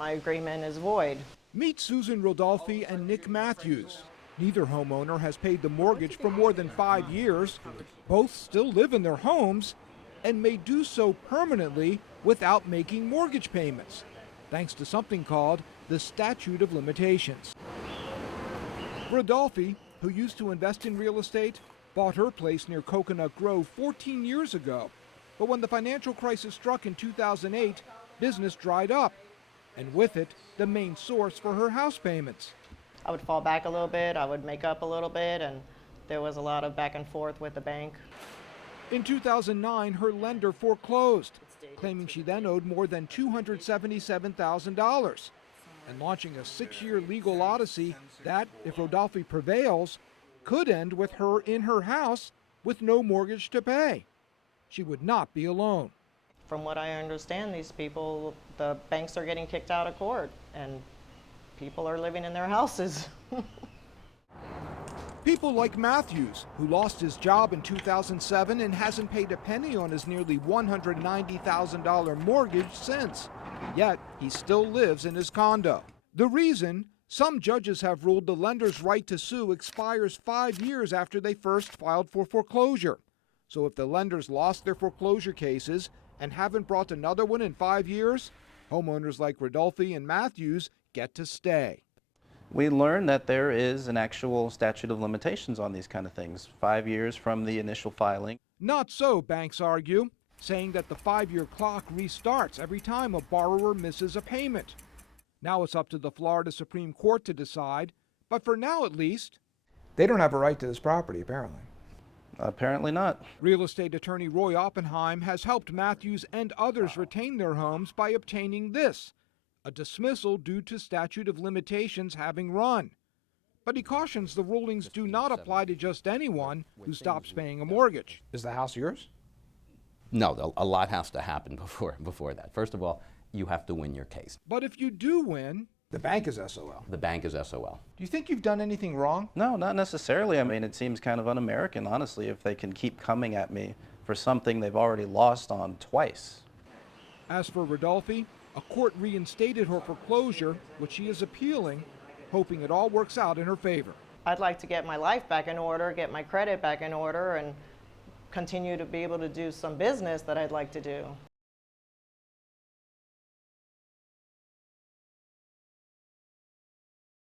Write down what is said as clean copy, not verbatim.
My agreement is void. Meet Susan Rodolfi and Nick Matthews. Neither homeowner has paid the mortgage for more than 5 years. Both still live in their homes and may do so permanently without making mortgage payments, thanks to something called the statute of limitations. Rodolfi, who used to invest in real estate, bought her place near Coconut Grove 14 years ago. But when the financial crisis struck in 2008, business dried up, and with it, the main source for her house payments. I would fall back a little bit, I would make up a little bit, and there was a lot of back and forth with the bank. In 2009, her lender foreclosed, claiming she then owed more than $277,000, and launching a 6-year legal odyssey that, if Rodolfi prevails, could end with her in her house with no mortgage to pay. She would not be alone. From what I understand, these people, the banks are getting kicked out of court, and people are living in their houses. People like Matthews, who lost his job in 2007 and hasn't paid a penny on his nearly $190,000 mortgage since. Yet, he still lives in his condo. The reason? Some judges have ruled the lender's right to sue expires 5 years after they first filed for foreclosure. So if the lenders lost their foreclosure cases and haven't brought another one in 5 years, homeowners like Rodolfi and Matthews get to stay. We learned that there is an actual statute of limitations on these kind of things, 5 years from the initial filing. Not so, banks argue, saying that the 5-year clock restarts every time a borrower misses a payment. Now it's up to the Florida Supreme Court to decide, but for now at least, they don't have a right to this property, apparently. Apparently not. Real estate attorney Roy Oppenheim has helped Matthews and others retain their homes by obtaining this: a dismissal due to statute of limitations having run. But he cautions the rulings do not apply to just anyone who stops paying a mortgage. Is the house yours? No, a lot has to happen before that. First of all, you have to win your case. But if you do win, the bank is SOL. The bank is SOL. Do you think you've done anything wrong? No, not necessarily. I mean, it seems kind of un-American, honestly, if they can keep coming at me for something they've already lost on twice. As for Rodolfi, a court reinstated her foreclosure, which she is appealing, hoping it all works out in her favor. I'd like to get my life back in order, get my credit back in order, and continue to be able to do some business that I'd like to do.